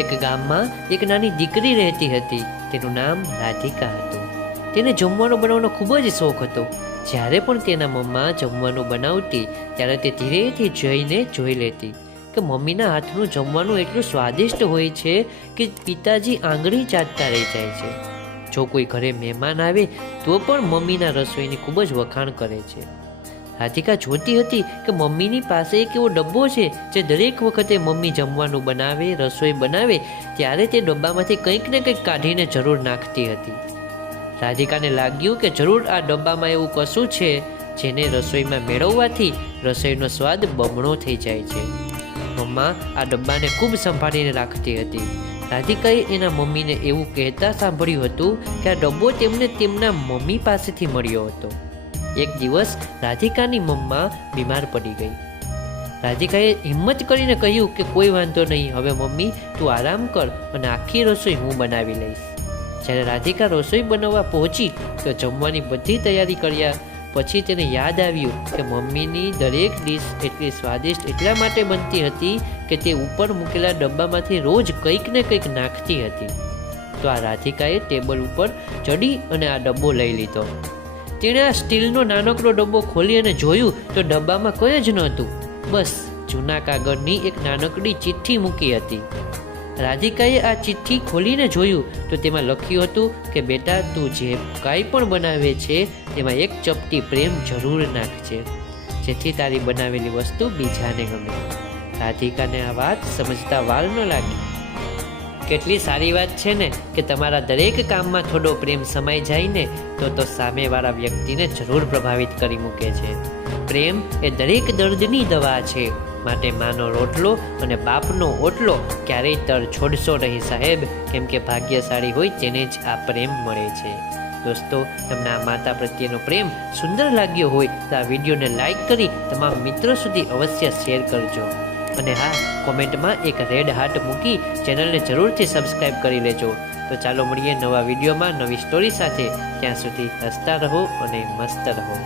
એક ગામમાં એક નાની દીકરી રહેતી હતી. તેનું નામ રાધિકા હતું. તેને જમવાનું બનાવવાનો ખૂબ જ શોખ હતો. જ્યારે પણ તેના મમ્મા જમવાનું બનાવતી ત્યારે તે ધીરેથી જઈને જોઈ લેતી કે મમ્મીના હાથનું જમવાનું એટલું સ્વાદિષ્ટ હોય છે કે પિતાજી આંગળી ચાટતા રહી જાય છે. જો કોઈ ઘરે મહેમાન આવે તો પણ મમ્મીના રસોઈની ખૂબ જ વખાણ કરે છે. રાધિકા જોતી હતી કે મમ્મીની પાસે એક એવો ડબ્બો છે જે દરેક વખતે મમ્મી જમવાનું બનાવે, રસોઈ બનાવે ત્યારે તે ડબ્બામાંથી કંઈક ને કંઈક કાઢીને જરૂર નાખતી હતી. રાધિકાને લાગ્યું કે જરૂર આ ડબ્બામાં એવું કશું છે જેને રસોઈમાં મેળવવાથી રસોઈનો સ્વાદ બમણો થઈ જાય છે. મમ્મા આ ડબ્બાને ખૂબ સંભાળીને રાખતી હતી. રાધિકાએ એના મમ્મીને એવું કહેતા સાંભળ્યું હતું કે આ ડબ્બો તેમને તેમના મમ્મી પાસેથી મળ્યો હતો. એક દિવસ રાધિકાની મમ્મા બીમાર પડી ગઈ. રાધિકાએ હિંમત કરીને કહ્યું કે કોઈ વાંધો નહીં, હવે મમ્મી તું આરામ કર અને આખી રસોઈ હું બનાવી લઈશ. જ્યારે રાધિકા રસોઈ બનાવવા પહોંચી તો જમવાની બધી તૈયારી કર્યા પછી તેને યાદ આવ્યું કે મમ્મીની દરેક ડીશ એટલી સ્વાદિષ્ટ એટલા માટે બનતી હતી કે તે ઉપર મૂકેલા ડબ્બામાંથી રોજ કંઈક ને કંઈક નાખતી હતી. તો આ રાધિકાએ ટેબલ ઉપર ચડી અને આ ડબ્બો લઈ લીધો. તેણે આ સ્ટીલનો નાનકડો ડબ્બો ખોલી અને જોયું તો ડબ્બામાં કંઈ જ નહોતું, બસ જૂના કાગળની એક નાનકડી ચિઠ્ઠી મૂકી હતી. રાધિકાએ આ ચિઠ્ઠી ખોલીને જોયું તો તેમાં લખ્યું હતું કે બેટા તું જે કાંઈ પણ બનાવે છે તેમાં એક ચપટી પ્રેમ જરૂર નાખજે, જેથી તારી બનાવેલી વસ્તુ બીજાને ગમે. રાધિકાને આ વાત સમજતા વાર ન લાગી. કેટલી સારી વાત છે ને કે તમારા દરેક કામમાં થોડો પ્રેમ સમાઈ જાય ને તો સામેવાળા વ્યક્તિને જરૂર પ્રભાવિત કરી મૂકે છે. પ્રેમ એ દરેક દર્દની દવા છે. માટે માનો રોટલો અને બાપનો ઓટલો ક્યારેય તર છોડશો નહીં સાહેબ, કેમ કે ભાગ્યશાળી હોય તેને જ આ પ્રેમ મળે છે. દોસ્તો, તમને આ માતા પ્રત્યેનો પ્રેમ સુંદર લાગ્યો હોય તો આ વિડીયોને લાઈક કરી તમામ મિત્રો સુધી અવશ્ય શેર કરજો. અને હા, કોમેન્ટમાં એક રેડ હાર્ટ મૂકી ચેનલને જરૂરથી સબસ્ક્રાઈબ કરી લેજો. તો ચાલો મળીએ નવા વિડીયોમાં નવી સ્ટોરી સાથે. ત્યાં સુધી હસતા રહો અને મસ્ત રહો.